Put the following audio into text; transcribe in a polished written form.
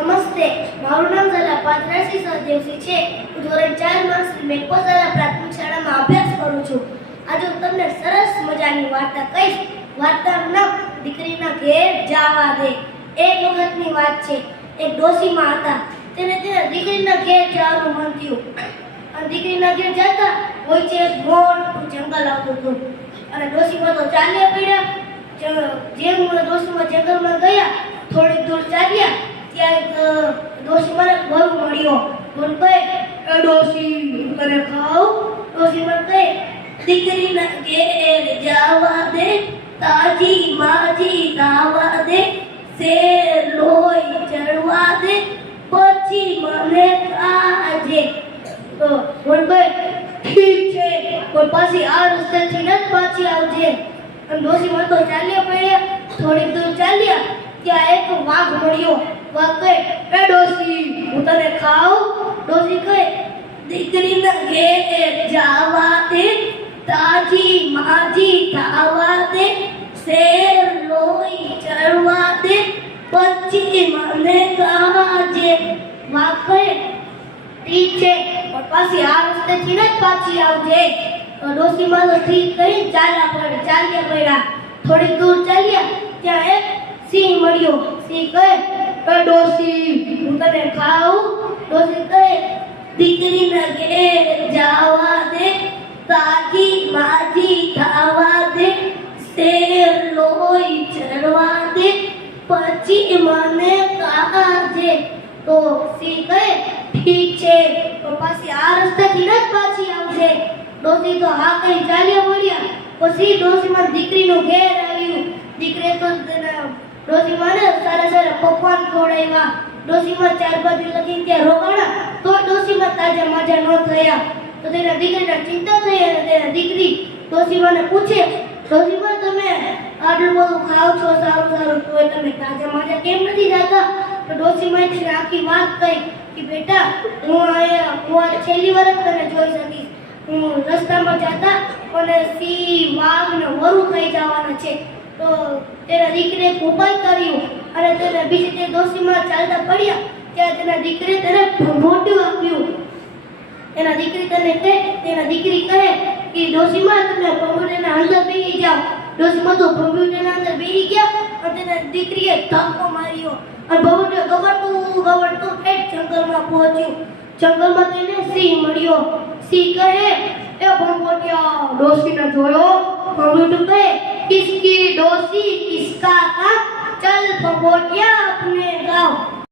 નમસ્તે, મારું નામ ઝાલા પાત્રાસી સહદેવસિંહ છે. હું ધોરણ 4 માં શ્રી મેઘપોઝાલા પ્રાથમિક શાળામાં અભ્યાસ કરું છું. આજે હું તમને સરસ મજાની વાર્તા કહીશ. વાર્તાનું નામ દીકરીના ઘેર જાવા દે. એક વખતની વાત છે. એક ડોશીમાં હતા. તેને દીકરીના ઘેર જવાનું મન થયું. અને દીકરીના ઘેર જતા વચ્ચે એક મોટું જંગલ આવતું હતું. અને ડોશીમાં તો ચાલ્યા પડ્યા. જેમ ડોશીમાં જંગલમાં ગયા, થોડીક દૂર ચાલ્યા ત્યાં ડોશીમાને વરુ મળ્યો. બોલ કહે, એ ડોશી તને ખાવ? ડોશીમાં કહે, દીકરીના ઘેર જાવા દે, તાજી માજી તાવા દે, શેર લોહી ચડવા દે, પછી મને ખાજે. તો બોલ કહે, ઠીક છે, પણ પાછી આ રસ્તેથી ન પાછી આવજે. અને ડોશીમાં તો ચાલ્યા પડ્યા. થોડીક દૂર ચાલ્યા ત્યાં એક વાઘ મળ્યો. વાઘ કહે, એ ડોશી હું તને ખાવ? ડોશી કહે, દીકરીના ઘેર જાવા દે, તાજી માજી ખાવા દે, શેર લોહી ચડવા દે, પછી મને ખાજે. વાઘ કહે, ઠીક છે, પણ પાછી આ રસ્તેથી ન પાછી આવજે. ડોશીમાં તો ઠીક કરી ચાલ્યા પડ્યા. થોડીક દૂર ચાલ્યા ત્યાં એક સિંહ મળ્યો. સિંહ કહે, એ ડોશી હું તને ખાવ? ડોશી કહે, દીકરીના ઘેર જાવા દે, તાજી માજી ખાવા દે, શેર લોહી ચડવા દે, પછી મને ખાજે. તો સિંહ કહે, ઠીક છે, તો પાછી આ રસ્તેથી ન પાછી આવજે. ડોશી તો હા કહી ચાલ્યા પડ્યા. પછી ડોશીમાં દીકરીનું ઘેર આવ્યું. દીકરીએ તો ડોશીમાને સારા પકવાન ખવડાવ્યા. ડોશીમાં 4 દી લગી ત્યાં રોકાણા તો ડોશીમાં તાજા માજા ન થયા. તો તેના દીકરીને ચિંતા થઈ અને તેના દીકરી ડોશીમાને પૂછે, ડોશીમા તમે આટલું બધું ખાવ છો સારું તોય તમે તાજા માજા કેમ નથી થતા? તો ડોશીમાએ તેને આખી વાત કહી કે બેટા હું છેલ્લી વાર જ તને જોઈ શકીશ. હું રસ્તામાં જતા અને સિંહ વાઘ ને વરુ ખાઈ જવાના છે. તો તેના દીકરીએ ઉપાય કર્યું અને તેને બીજી તે ડોશીમાં ચાલતા પડ્યા ત્યાં તેના દીકરીએ તેને ભંભોટિયું આપ્યું. તેના દીકરી કહે કે ડોશીમાં તમે ભંભોટિયાના અંદર બેસી જાઓ. ડોશીમાં તો ભંભોટિયાના અંદર બેસી ગયા અને તેના દીકરીએ ધક્કો માર્યો અને ભંભોટિયું ગવડતું ઠેઠ જંગલમાં પહોંચ્યું. જંગલમાં તેને સિંહ મળ્યો. સિંહ કહે, એ ભંભોટિયા ડોશીને જોયો? ભંભોટિયું કહે, किसकी डोसी किसका काम, चल भंभोटिया अपने गाँव.